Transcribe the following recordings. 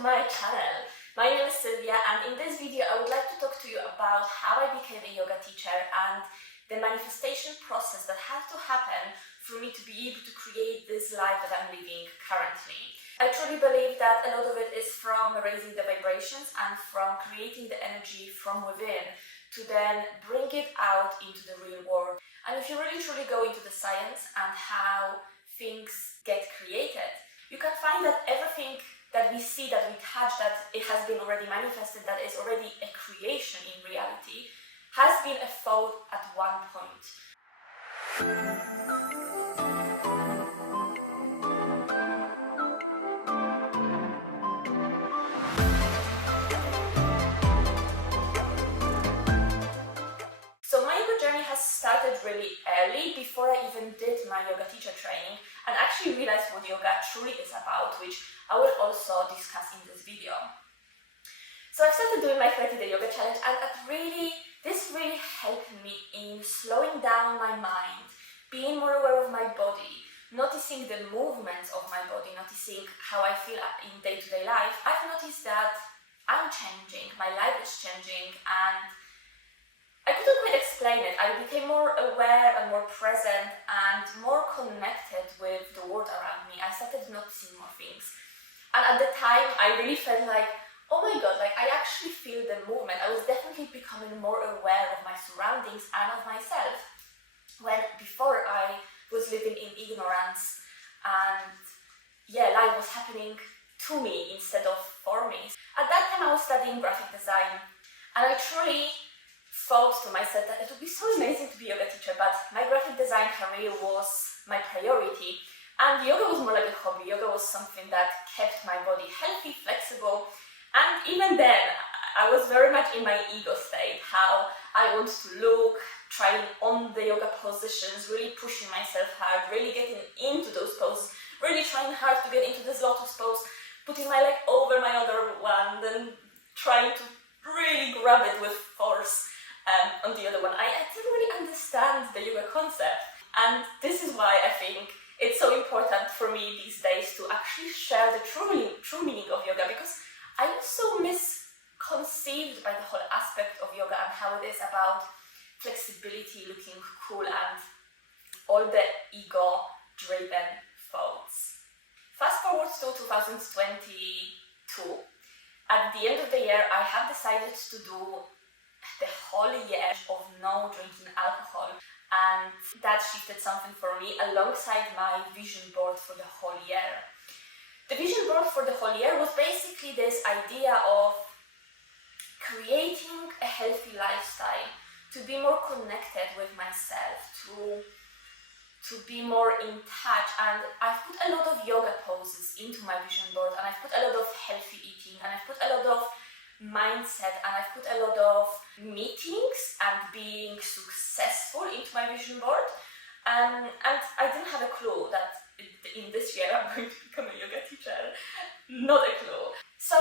my channel. My name is Sylvia, and in this video I would like to talk to you about how I became a yoga teacher and the manifestation process that had to happen for me to be able to create this life that I'm living currently. I truly believe that a lot of it is from raising the vibrations and from creating the energy from within to then bring it out into the real world. And if you really truly go into the science and how things get created, you can find that everything that we see, that we touch, that it has been already manifested, that is already a creation in reality, has been a thought at one point. So my yoga journey has started really early, before I even did my yoga teacher training and actually realized what yoga truly is about, which I will also discuss in this video. So I started doing my 30-day yoga challenge, and this really helped me in slowing down my mind, being more aware of my body, noticing the movements of my body, noticing how I feel in day-to-day life. I've noticed that I'm changing, my life is changing, and I couldn't quite explain it. I became more aware and more present and more connected with the world around me. I started noticing more things. And at the time, I really felt like, oh my god, like I actually feel the movement. I was definitely becoming more aware of my surroundings and of myself. When before I was living in ignorance and life was happening to me instead of for me. At that time, I was studying graphic design, and I truly thought to myself that it would be so amazing to be a yoga teacher, but my graphic design career was my priority, and yoga was more like a hobby. Yoga was something that kept my body healthy, flexible, and even then I was very much in my ego state, how I want to look, trying on the yoga positions, really pushing myself hard, really getting into those poses, really trying hard to get into this lotus pose, putting my leg over my other one, then trying to really grab it with force on the other one. I didn't really understand the yoga concept, and this is why I think it's so important for me these days to actually share the true meaning of yoga, because I was so misconceived by the whole aspect of yoga and how it is about flexibility, looking cool, and all the ego-driven thoughts. Fast forward to 2022. At the end of the year, I have decided to do the whole year of no drinking alcohol, and that shifted something for me alongside my vision board for the whole year. The vision board for the whole year was basically this idea of creating a healthy lifestyle, to be more connected with myself, to be more in touch. And I've put a lot of yoga poses into my vision board, and I've put a lot of healthy eating, and I've put a lot of mindset, and I've put a lot of meetings and being successful into my vision board, and I didn't have a clue that in this year I'm going to become a yoga teacher. Not a clue. So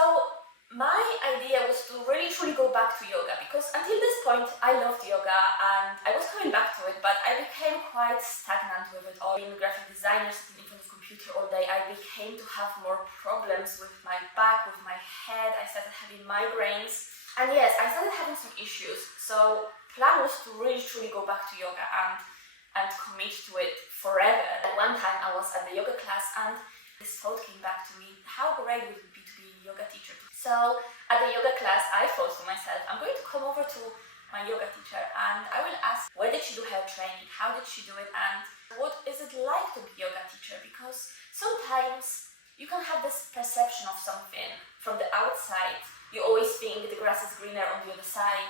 my idea was to really truly go back to yoga, because until this point I loved yoga and I was coming back to it, but I became quite stagnant with it all. Being a graphic designer, sitting in front of the computer all day, I became to have more problems with my back, with my head. I started having migraines, and yes, I started having some issues. So plan was to really truly go back to yoga and commit to it forever. At one time I was at the yoga class, and this thought came back to me: how great would it be to be a yoga teacher? So at the yoga class, I thought to myself, I'm going to come over to my yoga teacher and I will ask, where did she do her training? How did she do it? And what is it like to be a yoga teacher? Because sometimes you can have this perception of something from the outside. You always think the grass is greener on the other side,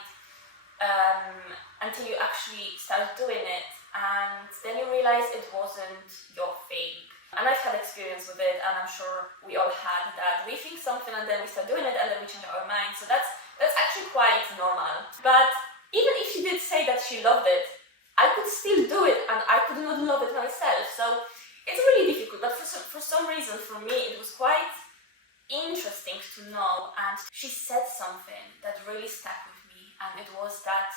until you actually start doing it, and then you realize it wasn't your thing. And I've had experience with it, and I'm sure we all had that. We think something and then we start doing it and then we change our mind. So that's actually quite normal. But even if she did say that she loved it, I could still do it and I could not love it myself. So it's really difficult, but for some reason, for me, it was quite interesting to know. And she said something that really stuck with me, and it was that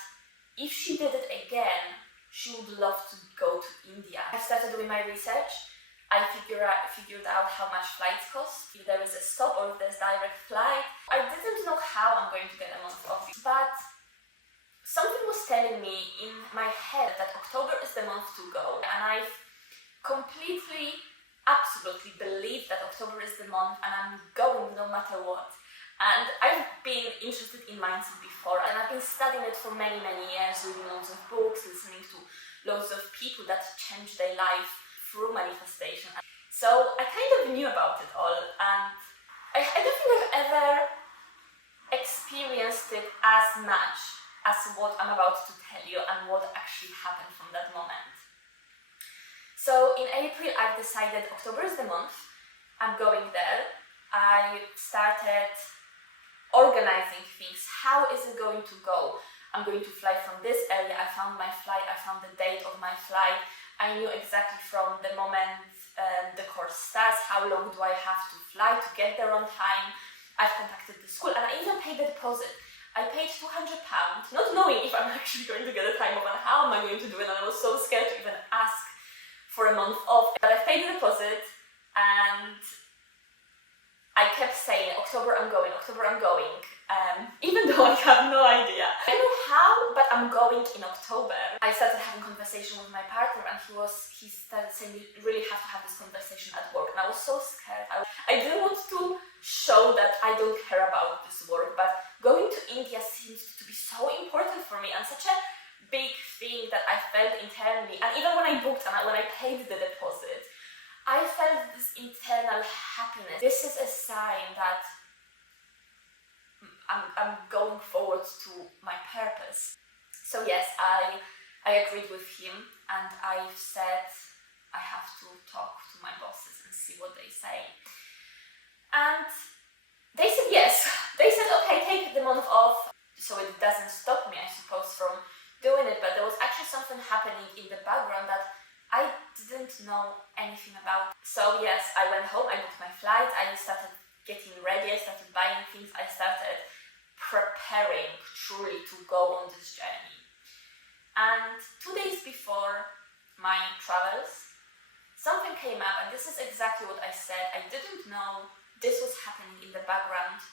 if she did it again, she would love to go to India. I started doing my research, I figured out how much flights cost, if there is a stop or if there's direct flight. I didn't know how I'm going to get a month off, but something was telling me in my head that October is the month to go, and I've completely, absolutely believed that October is the month and I'm going no matter what. And I've been interested in mindset before, and I've been studying it for many, many years, reading loads of books, listening to loads of people that changed their life through manifestation. So I kind of knew about it all, and I don't think I've ever experienced it as much as what I'm about to tell you and what actually happened from that moment. So in April, I've decided October is the month, I'm going there. I started organizing things. How is it going to go? I'm going to fly from this area. I found my flight, I found the date of my flight. I knew exactly from the moment the course starts, how long do I have to fly to get there on time. I've contacted the school and I even paid the deposit. I paid £200, not knowing if I'm actually going to get a time off and how am I going to do it, and I was so scared to even ask for a month off. But I paid the deposit and I kept saying, October I'm going, even though I have no idea. I don't know how, but I'm going in October. I started having conversation with my partner and he started saying, you really have to have this conversation at work. And I was so scared. I didn't want to show that I don't care about this work, but going to India seems to be so important for me and such a big thing that I felt internally. And even when I booked and when I paid the deposit, I felt this internal happiness. This is a sign that I'm going forward to my purpose. So yes, I agreed with him and I said I have to talk to my bosses and see what they say. And they said yes. They said, okay, take the month off. So it doesn't stop me, I suppose, from doing it, but there was actually something happening in the background that I didn't know anything about. So yes, I went home, I booked my flight, I started getting ready, I started buying things, I started preparing truly to go on this journey. And 2 days before my travels, something came up, and this is exactly what I said. I didn't know this was happening in the background,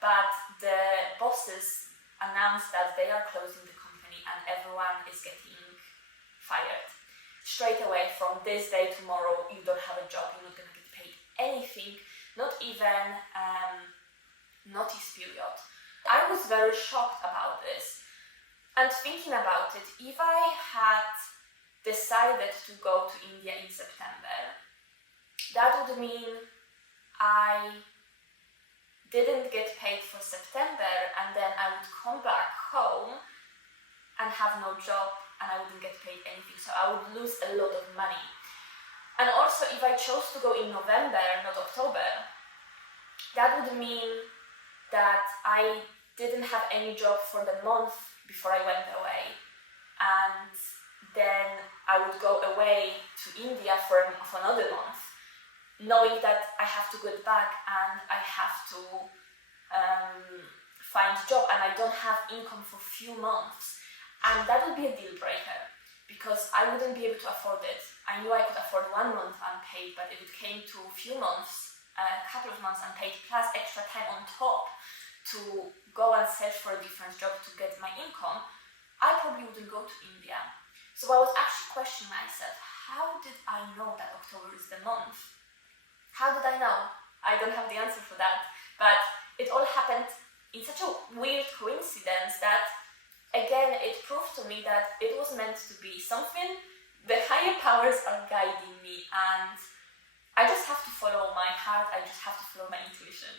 but the bosses announced that they are closing the company and everyone is getting fired. Straight away, from this day tomorrow, you don't have a job, you're not going to get paid anything, not even notice period. I was very shocked about this. And thinking about it, if I had decided to go to India in September, that would mean I didn't get paid for September, and then I would come back home and have no job and I wouldn't get paid anything, so I would lose a lot of money. And also, if I chose to go in November, not October, that would mean that I didn't have any job for the month before I went away, and then I would go away to India for another month, knowing that I have to get back and I have to find a job and I don't have income for a few months. And that would be a deal breaker because I wouldn't be able to afford it. I knew I could afford 1 month unpaid, but if it came to a few months, a couple of months unpaid, plus extra time on top to go and search for a different job to get my income, I probably wouldn't go to India. So I was actually questioning myself, how did I know that October is the month? How did I know? I don't have the answer for that. But it all happened in such a weird coincidence that, again, it proved to me that it was meant to be something. The higher powers are guiding me and I just have to follow my heart, I just have to follow my intuition.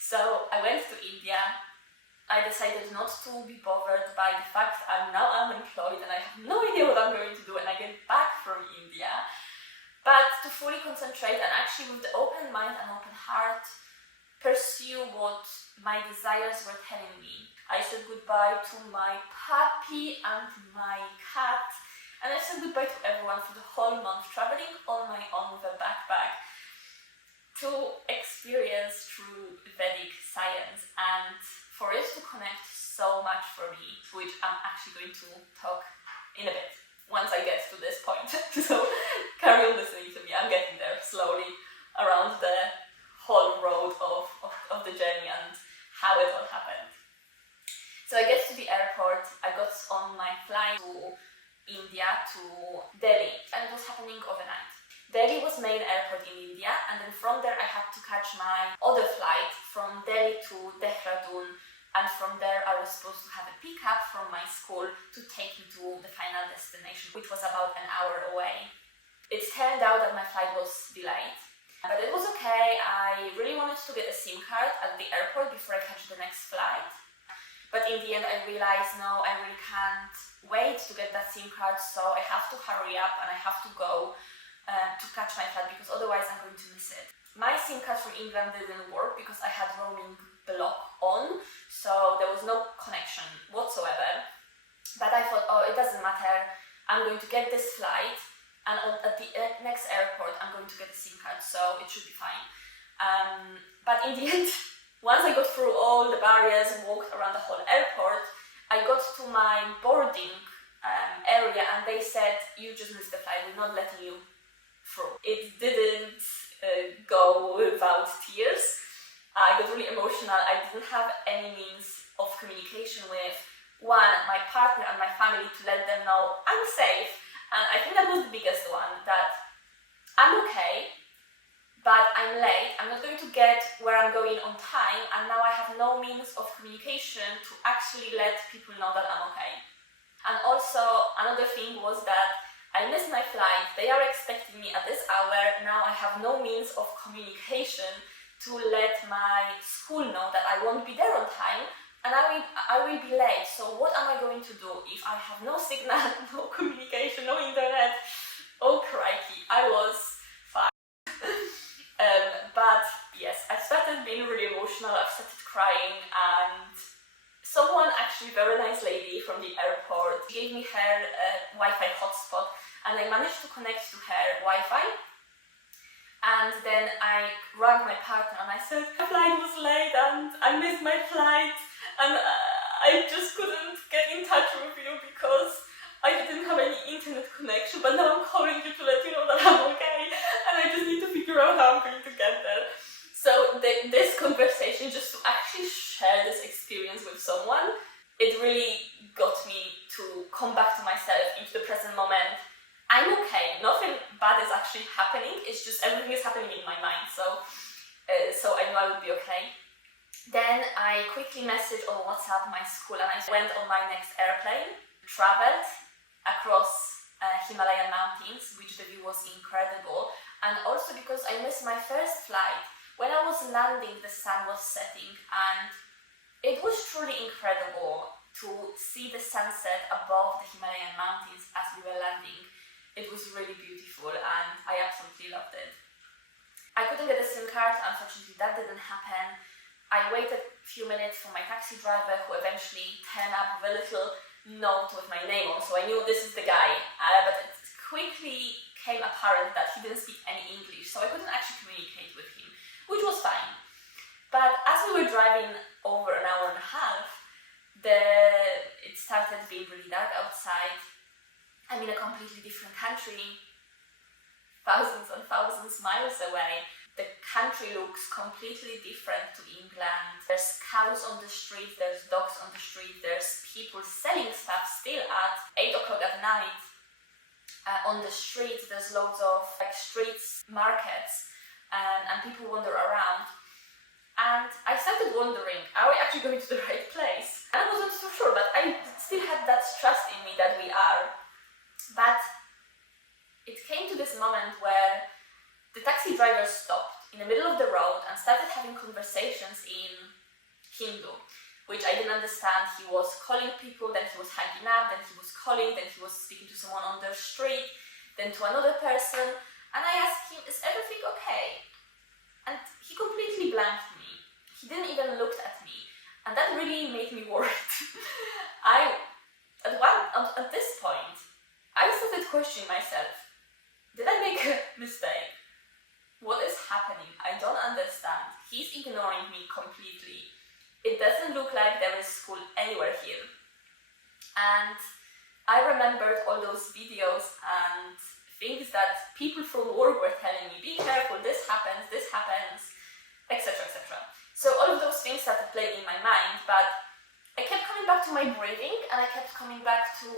So I went to India. I decided not to be bothered by the fact I'm now unemployed and I have no idea what I'm going to do when I get back from India, but to fully concentrate and actually with the open mind and open heart pursue what my desires were telling me. I said goodbye to my puppy and my cat, and I said goodbye to everyone for the whole month, traveling on my own with a backpack to experience true Vedic science and for it to connect so much for me, which I'm actually going to talk in a bit once I get to this point. So carry on listening to me, I'm getting there. journey and how it all happened. So I get to the airport, I got on my flight to India, to Delhi, and it was happening overnight. Delhi was main airport in India, and then from there I had to catch my other flight from Delhi to Dehradun, and from there I was supposed to have a pickup from my school to take me to the final destination, which was about an hour away. It turned out that my flight was delayed, but it was okay. I really wanted to get a SIM card at the airport before I catch the next flight. But in the end I realized, no, I really can't wait to get that SIM card, so I have to hurry up and I have to go to catch my flight, because otherwise I'm going to miss it. My SIM card from England didn't work because I had roaming block on, so there was no connection whatsoever. But I thought, oh, it doesn't matter, I'm going to get this flight, and at the next airport I'm going to get a SIM card, so it should be fine. But in the end, once I got through all the barriers, walked around the whole airport, I got to my boarding area and they said, you just missed the flight, we're not letting you through. It didn't go without tears. I got really emotional. I didn't have any means of communication with my partner and my family to let them know I'm safe. And I think that was the biggest one, that I'm okay, but I'm late, I'm not going to get where I'm going on time, and now I have no means of communication to actually let people know that I'm okay. And also, another thing was that I missed my flight, they are expecting me at this hour, now I have no means of communication to let my school know that I won't be there on time, and I will be late. So what am I going to do if I have no signal, no communication, no internet? Oh crikey, I was fine. But yes, I started being really emotional, I started crying, and someone, actually very nice lady from the airport, gave me her Wi-Fi hotspot, and I managed to connect to her Wi-Fi. And then I rang my partner and I said, my flight was late and I missed my flight, and I just couldn't get in touch with you because I didn't have any internet connection, but now I'm calling you to let you know that I'm okay and I just need to figure out how I'm going to get there. So this conversation, just to actually share this experience with someone, it really got me to come back to myself, into the present moment. I'm okay, nothing bad is actually happening, it's just everything is happening in my mind, so I knew I would be okay. Then I quickly messaged on WhatsApp my school and I went on my next airplane, traveled across Himalayan mountains, which the view was incredible, and also because I missed my first flight. When I was landing, the sun was setting and it was truly incredible to see the sunset above the Himalayan mountains as we were landing. It was really beautiful and I absolutely loved it. I couldn't get a SIM card, unfortunately that didn't happen. I waited a few minutes for my taxi driver, who eventually turned up with a little note with my name on, so I knew this is the guy, but it quickly became apparent that he didn't speak any English, so I couldn't actually communicate with him, which was fine. But as we were driving over an hour and a half, it started being really dark outside. I'm in a completely different country, thousands and thousands miles away. The country looks completely different to England. There's cows on the street, there's dogs on the street, there's people selling stuff still at 8 o'clock at night. On the streets, there's loads of streets, markets, and people wander around. And I started wondering, are we actually going to the right place? And I wasn't so sure, but I still had that trust in me that we are. But it came to this moment where the taxi driver stopped in the middle of the road and started having conversations in Hindu, which I didn't understand. He was calling people, then he was hanging up, then he was calling, then he was speaking to someone on the street, then to another person, and I asked him, is everything okay? And he completely blanked me. He didn't even look at me, and that really made me worried. At this point, I started questioning myself. Did I make a mistake? What is happening? I don't understand. He's ignoring me completely. It doesn't look like there is school anywhere here. And I remembered all those videos and things that people from work were telling me, be careful, this happens, etc., etc. So all of those things started playing in my mind, but I kept coming back to my breathing, and I kept coming back to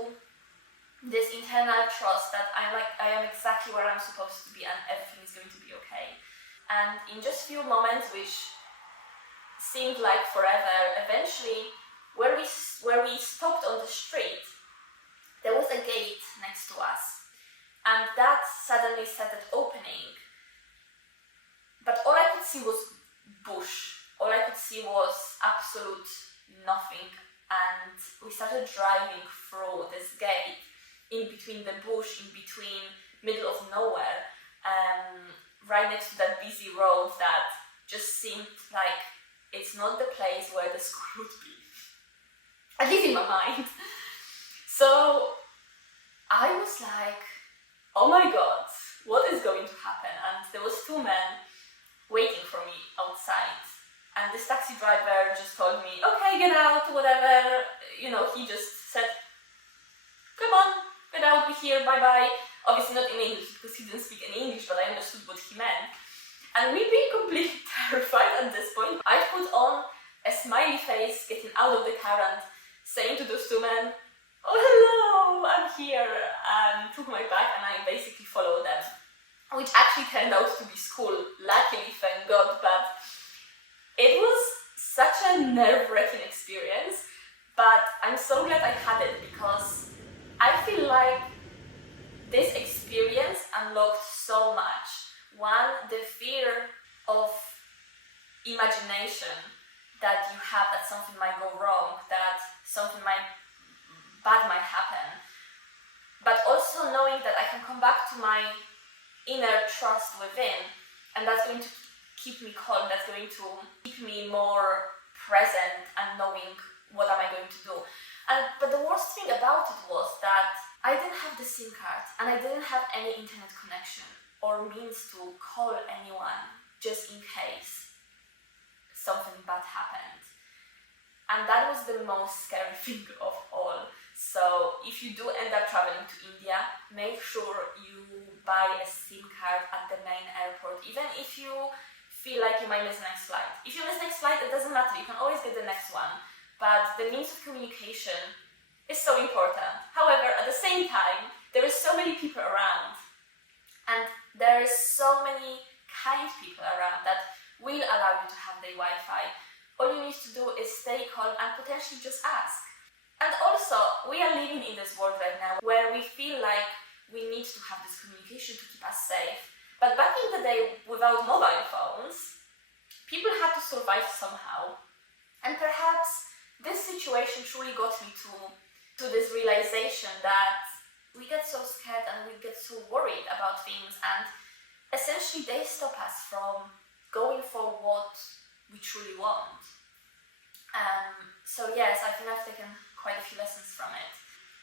this internal trust that I am exactly where I'm supposed to be and everything is going to be okay. And in just few moments, which seemed like forever, eventually, where we stopped on the street, there was a gate next to us, and that suddenly started opening. But all I could see was bush. All I could see was absolute nothing. And we started driving through this gate, in between the bush, in between middle of nowhere, right next to that busy road that just seemed like it's not the place where the school would be. At least in my mind. So I was like, oh my god, what is going to happen? And there was two men waiting for me outside. And this taxi driver just told me, okay, get out, whatever. You know, he just said, come on, get out, we're here, bye-bye. Obviously not in English, because he didn't speak any English, but I understood what he meant. And me being completely terrified at this point, I put on a smiley face, getting out of the car and saying to those two men, oh hello, I'm here, and took my bag and I basically followed them. Which actually turned out to be school, luckily, thank God, but it was such a nerve-wracking experience, but I'm so glad I had it, because I feel like this experience unlocked so much. One, the fear of imagination that you have that something might go wrong, that something bad might happen, but also knowing that I can come back to my inner trust within, and that's going to keep me calm, that's going to keep me more present and knowing what am I going to do. But the worst thing about it was that I didn't have the SIM card and I didn't have any internet connection or means to call anyone just in case something bad happened. And that was the most scary thing of all. So if you do end up traveling to India, make sure you buy a SIM card at the main airport, even if you feel like you might miss the next flight. If you miss the next flight, it doesn't matter, you can always get the next one. But the means of communication is so important. However, at the same time, there is so many people around, and there is so many kind people around that will allow you to have the Wi-Fi. All you need to do is stay calm and potentially just ask. And also, we are living in this world right now where we feel like we need to have this communication to keep us safe. But back in the day, without mobile phones, people had to survive somehow. And perhaps this situation truly got me to this realization that we get so scared and we get so worried about things, and essentially they stop us from going for what we truly want. So yes, I think I've taken quite a few lessons from it.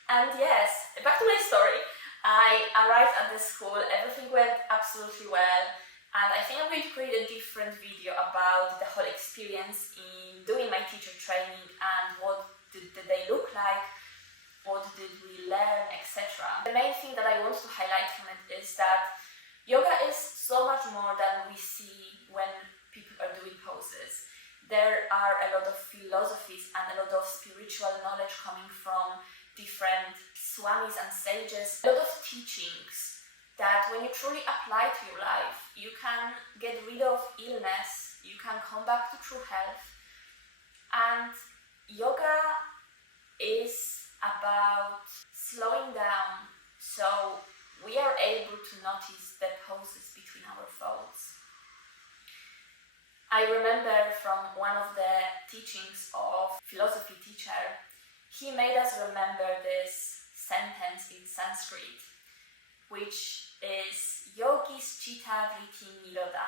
And yes, back to my story. I arrived at the school, everything went absolutely well, and I think I'm going to create a different video about the whole experience in doing my teacher training and what did the day look like, what did we learn, etc. The main thing that I want to highlight from it is that yoga is so much more than we see when people are doing poses. There are a lot of philosophies and a lot of spiritual knowledge coming from different swamis and sages, a lot of teachings that when you truly apply to your life, you can get rid of illness, you can come back to true health. And yoga is about slowing down so we are able to notice the poses between our folds. I remember from one of the teachings of philosophy teacher, he made us remember this sentence in Sanskrit, which is Yogis Chitta Vritti Nirodha,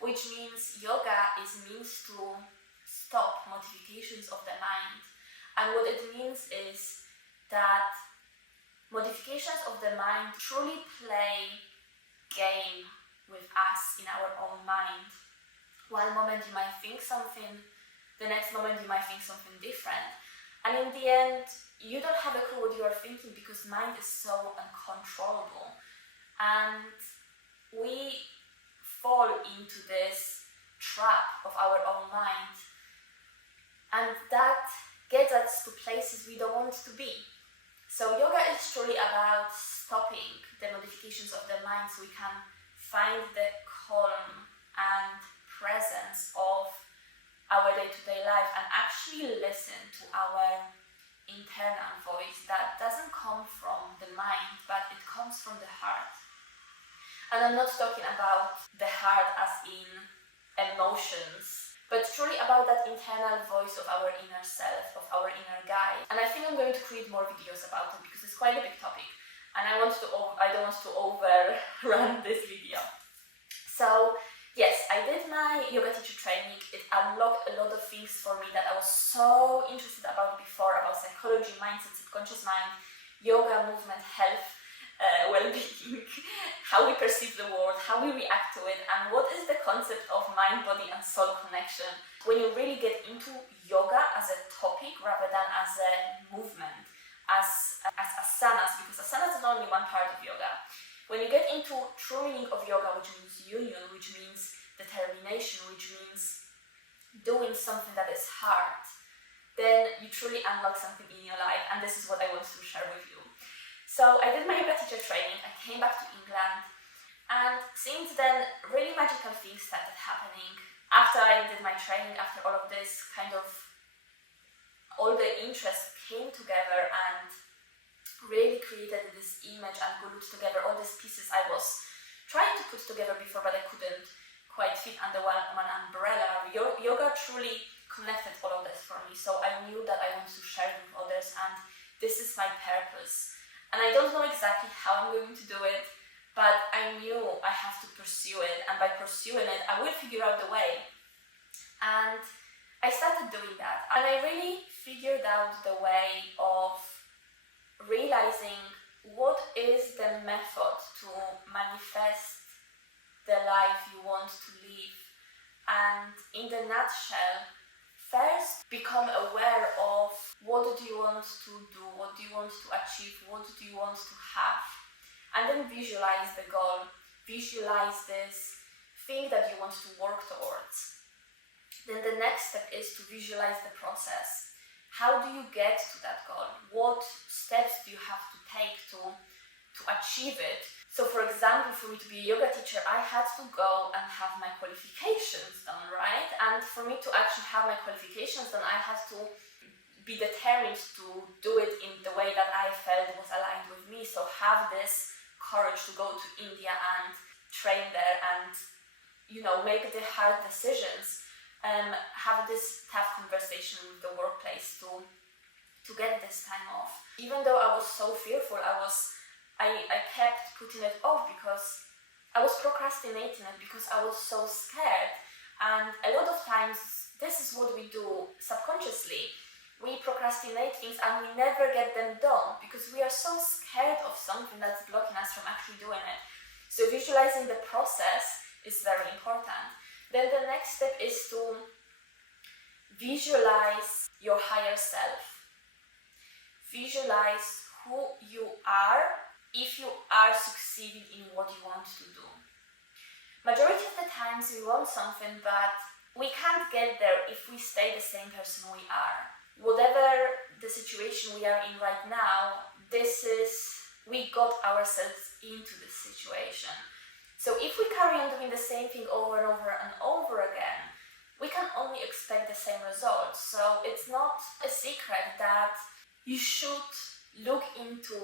which means yoga is means to stop modifications of the mind. And what it means is that modifications of the mind truly play game with us in our own mind. One moment you might think something, the next moment you might think something different. And in the end, you don't have a clue what you are thinking because mind is so uncontrollable. And we fall into this trap of our own mind, and that gets us to places we don't want to be. So yoga is truly about stopping the modifications of the mind so we can find the calm and presence of our day-to-day life and actually listen to our internal voice that doesn't come from the mind, but it comes from the heart. And I'm not talking about the heart as in emotions, but truly about that internal voice of our inner self, of our inner guide. And I think I'm going to create more videos about it because it's quite a big topic, and I don't want to overrun this video. So yes, I did my yoga teacher training. It unlocked a lot of things for me that I was so interested about before, about psychology, mindset, subconscious mind, yoga, movement, health, well-being, how we perceive the world, how we react to it, and what is the concept of mind, body, and soul connection. When you really get into yoga as a topic rather than as a movement, as asanas, because asanas is only one part of yoga. When you get into true meaning of yoga, which means union, which means determination, which means doing something that is hard, then you truly unlock something in your life, and this is what I want to share with you. So I did my yoga teacher training, I came back to England, and since then really magical things started happening. After I did my training, after all of this, kind of all the interests came together and really created this image and glued together all these pieces I was trying to put together before, but I couldn't quite fit under one umbrella. Yoga truly connected all of this for me, so I knew that I wanted to share it with others, and this is my purpose. And I don't know exactly how I'm going to do it, but I knew I have to pursue it, and by pursuing it, I will figure out the way. And I started doing that, and I really figured out the way of realizing what is the method to manifest the life you want to live. And in the nutshell, first become aware of what do you want to do, what do you want to achieve, what do you want to have, and then visualize the goal, visualize this thing that you want to work towards. Then the next step is to visualize the process. How do you get to that goal? What steps do you have to take to achieve it? So for example, for me to be a yoga teacher, I had to go and have my qualifications done, right? And for me to actually have my qualifications done, I had to be determined to do it in the way that I felt was aligned with me. So have this courage to go to India and train there and, make the hard decisions. Have this tough conversation with the workplace to get this time off. Even though I was so fearful, I kept putting it off because I was procrastinating it because I was so scared. And a lot of times, this is what we do subconsciously. We procrastinate things and we never get them done because we are so scared of something that's blocking us from actually doing it. So visualizing the process is very important. Then the next step is to visualize your higher self. Visualize who you are if you are succeeding in what you want to do. Majority of the times we want something, but we can't get there if we stay the same person we are. Whatever the situation we are in right now, we got ourselves into this situation. So if we carry on doing the same thing over and over and over again, we can only expect the same results. So it's not a secret that you should look into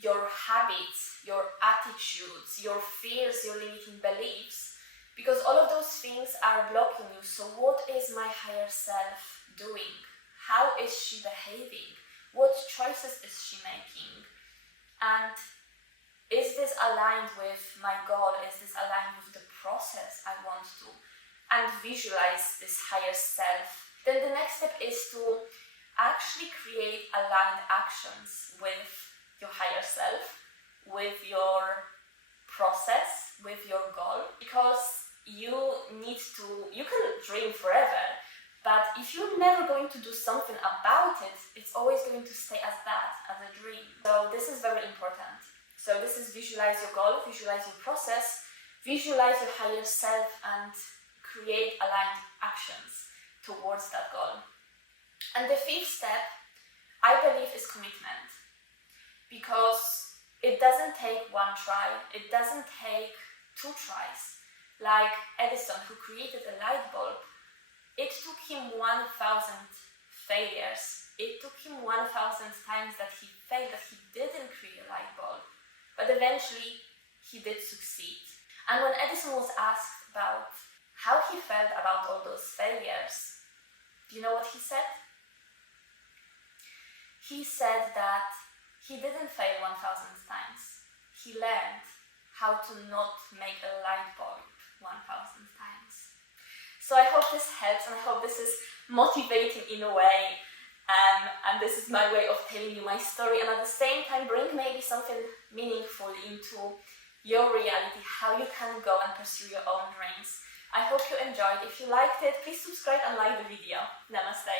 your habits, your attitudes, your fears, your limiting beliefs, because all of those things are blocking you. So what is my higher self doing? How is she behaving? What choices is she making? And is this aligned with my goal? Is this aligned with the process I want to? And visualize this higher self. Then the next step is to actually create aligned actions with your higher self, with your process, with your goal. Because you can dream forever, but if you're never going to do something about it, it's always going to stay as that, as a dream. So this is very important. So this is visualize your goal, visualize your process, visualize your higher self, and create aligned actions towards that goal. And the fifth step, I believe, is commitment. Because it doesn't take one try, it doesn't take 2 tries. Like Edison, who created the light bulb, it took him 1,000 failures. It took him 1,000 times that he failed, that he didn't create a light bulb. But eventually, he did succeed. And when Edison was asked about how he felt about all those failures, do you know what he said? He said that he didn't fail 1,000 times. He learned how to not make a light bulb 1,000 times. So I hope this helps, and I hope this is motivating in a way. And this is my way of telling you my story, and at the same time bring maybe something meaningful into your reality, how you can go and pursue your own dreams. I hope you enjoyed. If you liked it, please subscribe and like the video. Namaste.